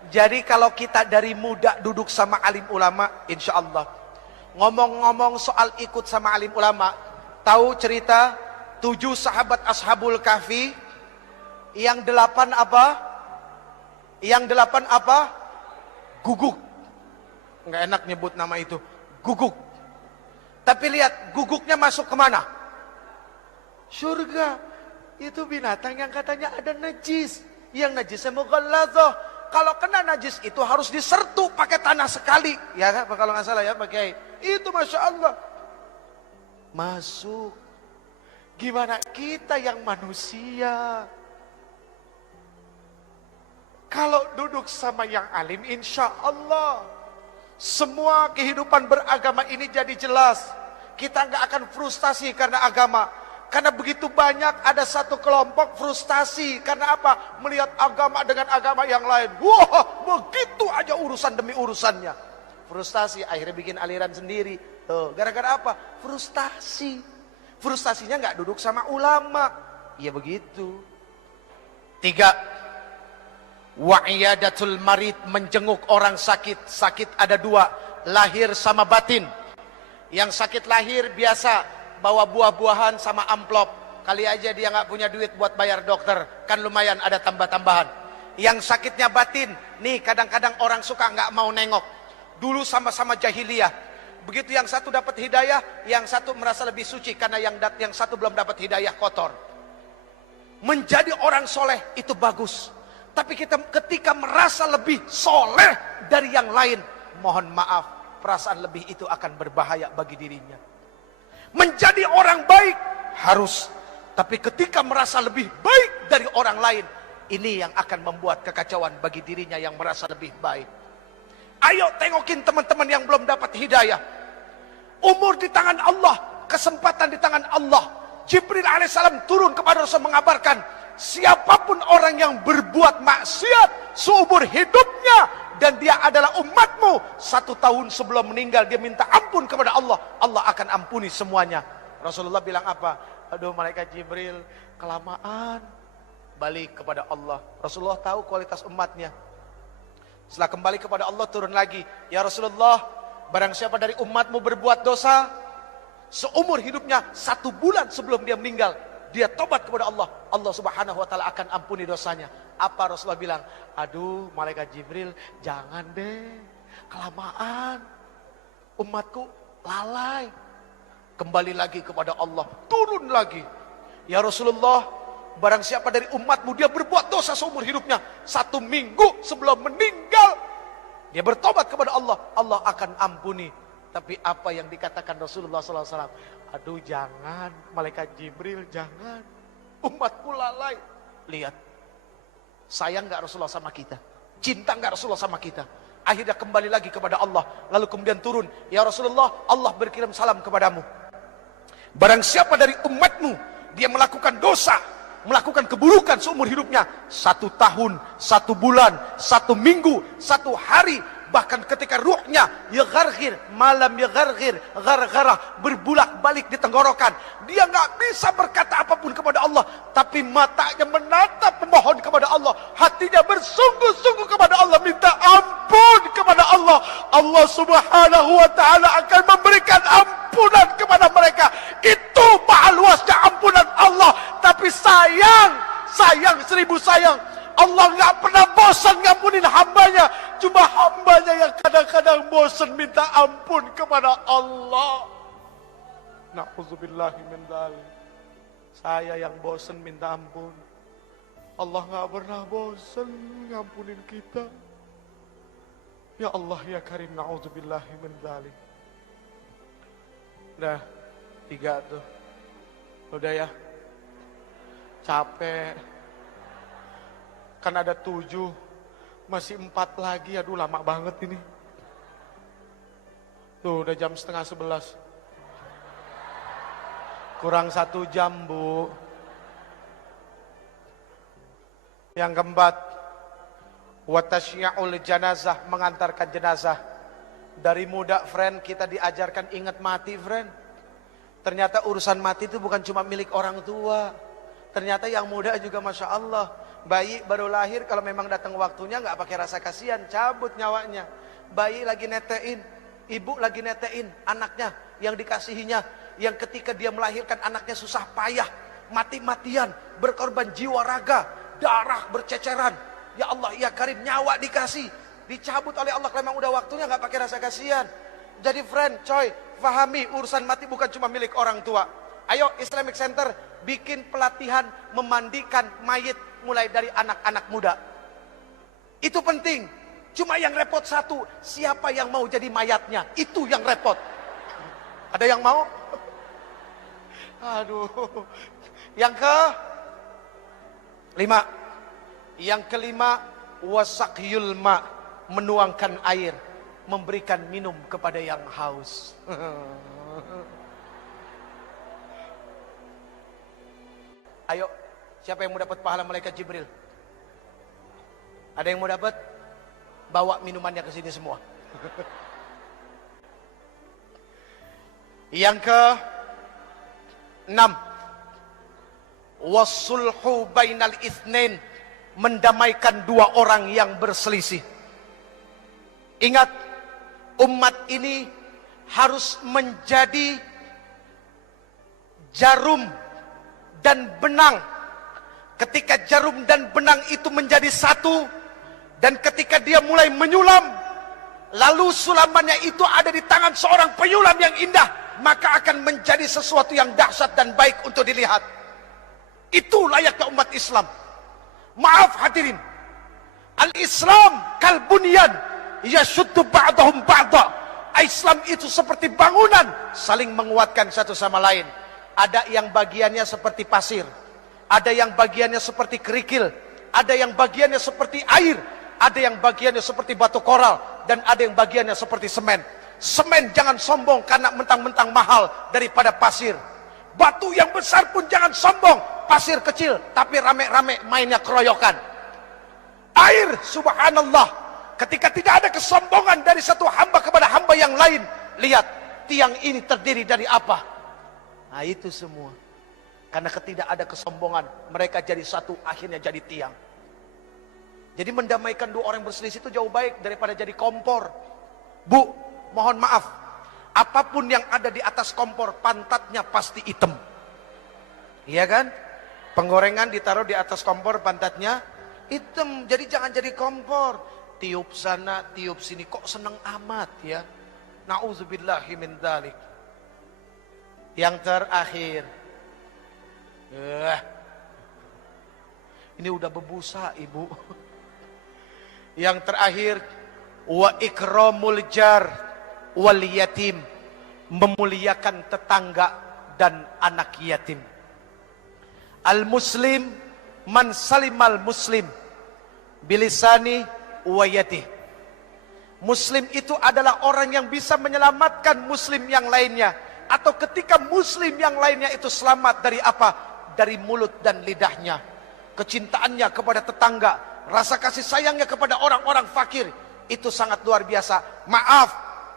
Jadi kalau kita dari muda duduk sama alim ulama, insya Allah. Ngomong-ngomong soal ikut sama alim ulama, tahu cerita 7 sahabat Ashabul Kahfi? Yang 8 apa? Yang 8 apa? Guguk. Nggak enak nyebut nama itu. Guguk. Tapi lihat, guguknya masuk kemana? Surga. Itu binatang yang katanya ada najis. Yang najisnya mughalladhah. Kalau kena najis itu harus disertu pakai tanah sekali. Ya kan? Kalau nggak salah ya pakai. Itu Masya Allah. Masuk. Gimana kita yang manusia? Kalau duduk sama yang alim, insya Allah semua kehidupan beragama ini jadi jelas. Kita nggak akan frustasi karena agama. Karena begitu banyak ada satu kelompok frustasi. Karena apa? Melihat agama dengan agama yang lain. Wah, begitu aja urusan demi urusannya. Frustasi, akhirnya bikin aliran sendiri. Tuh, gara-gara apa? Frustasi. Frustasinya nggak duduk sama ulama. Ya begitu. 3. Wa'iyadatul marid, menjenguk orang sakit. Sakit ada 2, lahir sama batin. Yang sakit lahir biasa bawa buah-buahan sama amplop. Kali aja dia nggak punya duit buat bayar dokter, kan lumayan ada tambah-tambahan. Yang sakitnya batin, nih kadang-kadang orang suka nggak mau nengok. Dulu sama-sama jahiliyah. Begitu yang satu dapat hidayah, yang satu merasa lebih suci karena yang satu belum dapat hidayah, kotor. Menjadi orang soleh itu bagus. Tapi kita ketika merasa lebih soleh dari yang lain, mohon maaf, perasaan lebih itu akan berbahaya bagi dirinya. Menjadi orang baik harus, tapi ketika merasa lebih baik dari orang lain, ini yang akan membuat kekacauan bagi dirinya yang merasa lebih baik. Ayo tengokin teman-teman yang belum dapat hidayah. Umur di tangan Allah, kesempatan di tangan Allah. Jibril alaihissalam turun kepada Rasul mengabarkan, siapapun orang yang berbuat maksiat seumur hidupnya dan dia adalah umatmu, 1 tahun sebelum meninggal dia minta ampun kepada Allah, Allah akan ampuni semuanya. Rasulullah bilang apa? Aduh malaikat Jibril, kelamaan. Balik kepada Allah. Rasulullah tahu kualitas umatnya. Setelah kembali kepada Allah turun lagi, ya Rasulullah, barang siapa dari umatmu berbuat dosa seumur hidupnya, 1 bulan sebelum dia meninggal dia tobat kepada Allah, Allah Subhanahu wa taala akan ampuni dosanya. Apa Rasulullah bilang? Aduh malaikat Jibril, jangan deh, kelamaan, umatku lalai. Kembali lagi kepada Allah, turun lagi, ya Rasulullah, barang siapa dari umatmu dia berbuat dosa seumur hidupnya, 1 minggu sebelum meninggal dia bertobat kepada Allah, Allah akan ampuni. Tapi apa yang dikatakan Rasulullah SAW? Aduh jangan, malaikat Jibril jangan, umatku lalai. Lihat, sayang gak Rasulullah sama kita? Cinta gak Rasulullah sama kita? Akhirnya kembali lagi kepada Allah. Lalu kemudian turun, ya Rasulullah, Allah berkirim salam kepadamu. Barang siapa dari umatmu dia melakukan dosa, melakukan keburukan seumur hidupnya, 1 tahun, 1 bulan, 1 minggu, 1 hari, bahkan ketika ruhnya yagharghir, malam yagharghir, ghargharah, berbulak-balik di tenggorokan, dia nggak bisa berkata apapun kepada Allah, tapi matanya menatap pemohon kepada Allah, hatinya bersungguh-sungguh kepada Allah, minta ampun kepada Allah. Allah Subhanahu wa taala akan memberikan ampunan kepada mereka. Itu maha luasnya ampunan Allah. Tapi sayang seribu sayang, Allah nggak pernah bosan ngampunin hambanya. Cuma hambanya yang kadang-kadang bosan minta ampun kepada Allah. Na'udzubillahi min dzalik. Saya yang bosan minta ampun. Allah nggak pernah bosan ngampunin kita. Ya Allah ya Karim, na'udzubillahi min dzalik. Udah 3 tuh. Udah ya. Capek. Kan ada 7, masih 4 lagi. Aduh lama banget ini. Tuh udah jam setengah 11. Kurang 1 jam, Bu. Yang keempat, watasyi'ul janazah, mengantarkan jenazah. Dari muda, friend, kita diajarkan ingat mati, friend. Ternyata urusan mati itu bukan cuma milik orang tua. Ternyata yang muda juga Masya Allah. Bayi baru lahir, kalau memang datang waktunya nggak pakai rasa kasihan, cabut nyawanya. Bayi lagi netein, ibu lagi netein anaknya yang dikasihinya, yang ketika dia melahirkan anaknya susah payah, mati-matian, berkorban jiwa raga, darah berceceran. Ya Allah ya Karim, nyawa dikasih, dicabut oleh Allah kalau memang udah waktunya, nggak pakai rasa kasihan. Jadi friend, coy, fahami urusan mati bukan cuma milik orang tua. Ayo Islamic Center bikin pelatihan memandikan mayit mulai dari anak-anak muda. Itu penting. Cuma yang repot satu, siapa yang mau jadi mayatnya? Itu yang repot. Ada yang mau? Aduh. Yang kelima, wasakyul ma, menuangkan air, memberikan minum kepada yang haus. Ayo, siapa yang mau dapat pahala malaikat Jibril? Ada yang mau dapat? Bawa minumannya ke sini semua. Yang ke-6, wasulhu bainal itsnain, mendamaikan 2 orang yang berselisih. Ingat, umat ini harus menjadi jarum dan benang. Ketika jarum dan benang itu menjadi satu, dan ketika dia mulai menyulam, lalu sulamannya itu ada di tangan seorang penyulam yang indah, maka akan menjadi sesuatu yang dahsyat dan baik untuk dilihat. Itu layaknya umat Islam. Maaf hadirin, al-Islam kalbunyan yashuddu ba'dahum ba'da. Islam itu seperti bangunan, saling menguatkan satu sama lain. Ada yang bagiannya seperti pasir, ada yang bagiannya seperti kerikil, ada yang bagiannya seperti air, ada yang bagiannya seperti batu koral, dan ada yang bagiannya seperti semen. Semen jangan sombong karena mentang-mentang mahal daripada pasir. Batu yang besar pun jangan sombong, pasir kecil tapi rame-rame mainnya keroyokan. Air, subhanallah, ketika tidak ada kesombongan dari satu hamba kepada hamba yang lain. Lihat, tiang ini terdiri dari apa? Nah itu semua. Karena ketika ada kesombongan, mereka jadi satu, akhirnya jadi tiang. Jadi mendamaikan 2 orang berselisih itu jauh baik daripada jadi kompor. Bu, mohon maaf, apapun yang ada di atas kompor, pantatnya pasti hitam. Iya kan? Penggorengan ditaruh di atas kompor, pantatnya hitam. Jadi jangan jadi kompor. Tiup sana, tiup sini, kok seneng amat ya. Na'udzubillahi min dzalik. Yang terakhir, ini udah berbusa ibu. Yang terakhir, wa ikramul jar wal yatim, memuliakan tetangga dan anak yatim. Al muslim man salimal muslim bilisani wa yatih. Muslim itu adalah orang yang bisa menyelamatkan muslim yang lainnya, atau ketika muslim yang lainnya itu selamat dari apa? Dari mulut dan lidahnya. Kecintaannya kepada tetangga, rasa kasih sayangnya kepada orang-orang fakir, itu sangat luar biasa. Maaf,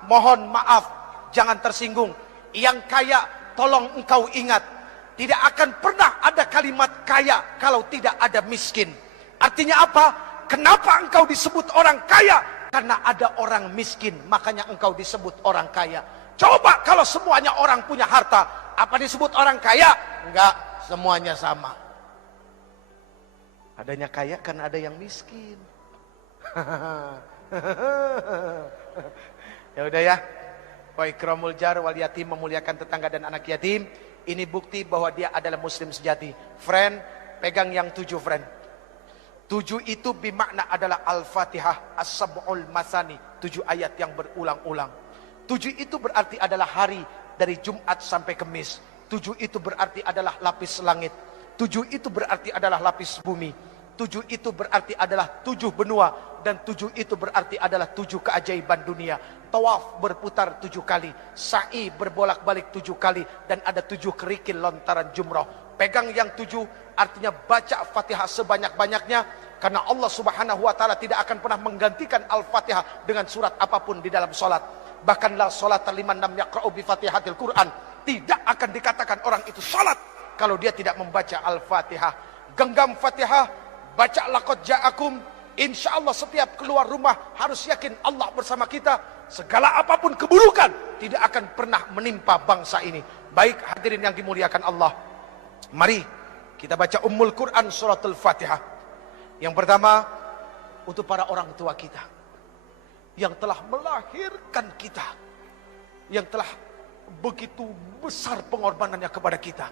mohon maaf, jangan tersinggung. Yang kaya, tolong engkau ingat, tidak akan pernah ada kalimat kaya kalau tidak ada miskin. Artinya apa? Kenapa engkau disebut orang kaya? Karena ada orang miskin, makanya engkau disebut orang kaya. Coba kalau semuanya orang punya harta, apa disebut orang kaya? Enggak, semuanya sama. Adanya kaya karena ada yang miskin. Ya udah ya. Wa ikramul jar wal yatim, memuliakan tetangga dan anak yatim. Ini bukti bahwa dia adalah muslim sejati. Friend, pegang yang 7 friend. 7 itu bermakna adalah Al-Fatihah, As-Sab'ul Masani, 7 ayat yang berulang-ulang. 7 itu berarti adalah hari dari Jumat sampai Kamis. 7 itu berarti adalah lapis langit. 7 itu berarti adalah lapis bumi. 7 itu berarti adalah 7 benua. Dan 7 itu berarti adalah 7 keajaiban dunia. Tawaf berputar 7 kali. Sa'i berbolak-balik 7 kali. Dan ada 7 kerikil lontaran jumrah. Pegang yang 7, artinya baca Fatihah sebanyak-banyaknya. Karena Allah subhanahu wa ta'ala tidak akan pernah menggantikan Al-Fatihah dengan surat apapun di dalam solat. Bahkan la solat liman lam yaqra'u bi fatihatil Quran. Tidak akan dikatakan orang itu solat kalau dia tidak membaca Al-Fatihah. Genggam Fatihah, baca laqad ja'akum. Insya Allah setiap keluar rumah harus yakin Allah bersama kita. Segala apapun keburukan tidak akan pernah menimpa bangsa ini. Baik hadirin yang dimuliakan Allah, mari kita baca Ummul Quran suratul Fatihah. Yang pertama, untuk para orang tua kita yang telah melahirkan kita, yang telah begitu besar pengorbanannya kepada kita,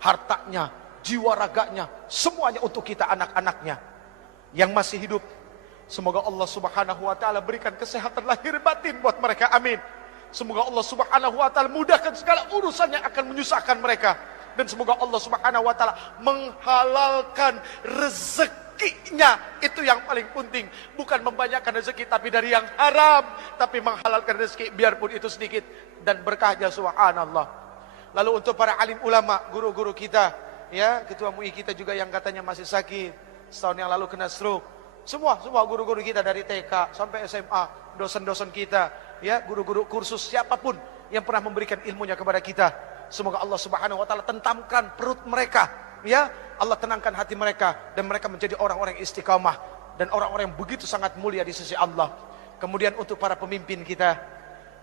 hartanya, jiwa raganya, semuanya untuk kita anak-anaknya yang masih hidup. Semoga Allah subhanahu wa ta'ala berikan kesehatan lahir batin buat mereka, amin. Semoga Allah subhanahu wa ta'ala mudahkan segala urusan yang akan menyusahkan mereka. Dan semoga Allah subhanahu wa ta'ala menghalalkan rezekinya. Itu yang paling penting. Bukan membanyakkan rezeki tapi dari yang haram. Tapi menghalalkan rezeki biarpun itu sedikit. Dan berkahnya subhanallah. Lalu untuk para alim ulama, guru-guru kita, ya, ketua MUI kita juga yang katanya masih sakit, setahun yang lalu kena stroke. Semua guru-guru kita dari TK sampai SMA, dosen-dosen kita, ya, guru-guru kursus, siapapun yang pernah memberikan ilmunya kepada kita. Semoga Allah subhanahu wa ta'ala tentamkan perut mereka, ya, Allah tenangkan hati mereka, dan mereka menjadi orang-orang yang istiqamah dan orang-orang yang begitu sangat mulia di sisi Allah. Kemudian untuk para pemimpin kita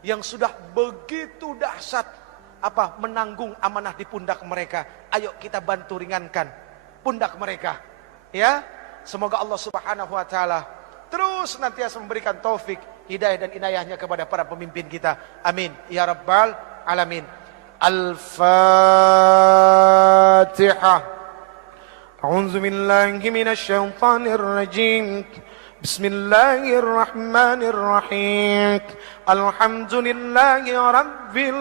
yang sudah begitu dahsyat menanggung amanah di pundak mereka, ayo kita bantu ringankan pundak mereka, ya. Semoga Allah subhanahu wa ta'ala terus nantiasa memberikan taufik, hidayah dan inayahnya kepada para pemimpin kita, amin ya rabbal alamin. Al-Fatihah. A'udzu billahi minasy syaithanir rajim. Bismillahirrahmanirrahim. Alhamdulillahi rabbil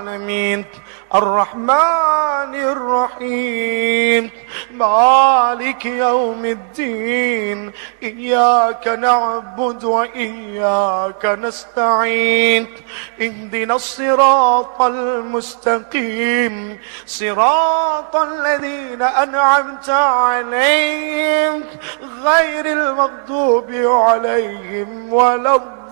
alamin. Ar-Rahmanir Rahim. Maliki yaumiddin. Iyyaka na'budu wa iyyaka nasta'in. Ihdinas siratal mustaqim. Siratal ladzina an'amta 'alaihim ghairil maghdubi 'alaihim waladdallin.